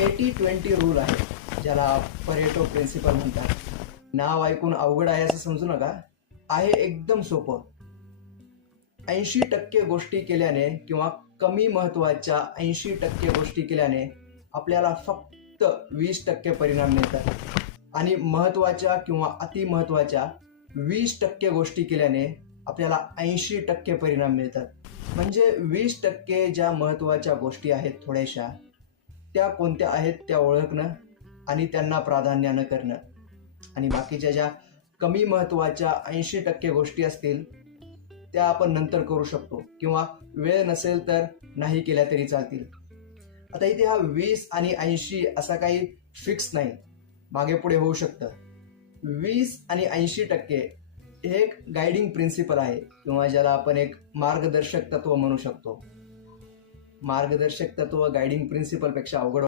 80-20 rule आहे, ज्याला Pareto principal म्हणतात. नाव ऐकून अवघड आहे असं समजू नका, आहे एकदम सोपं. 80% गोष्टी केल्याने किंवा कमी महत्वाच्या 80% गोष्टी केल्याने आपल्याला फक्त 20% परिणाम मिळतात आणि महत्वाच्या किंवा अतिमहत्वाच्या 20% गोष्टी केल्याने आपल्याला 80% परिणाम मिळतात. म्हणजे 20% ज्या महत्वाच्या गोष्टी आहेत थोड्याशा, त्या कोणत्या आहेत त्या ओळखणं आणि त्यांना प्राधान्यानं करणं, आणि बाकीच्या ज्या कमी महत्वाच्या 80% गोष्टी असतील त्या आपण नंतर करू शकतो किंवा वेळ नसेल तर नाही केल्या तरी चालतील. आता इथे हा 20 आणि 80 असा काही फिक्स नाही, मागे पुढे होऊ शकतं. 20 आणि 80% हे एक गायडिंग प्रिन्सिपल आहे किंवा ज्याला आपण एक मार्गदर्शक तत्व म्हणू शकतो. मार्गदर्शक तत्व गायडिंग प्रिन्सिपल पेक्षा अवघड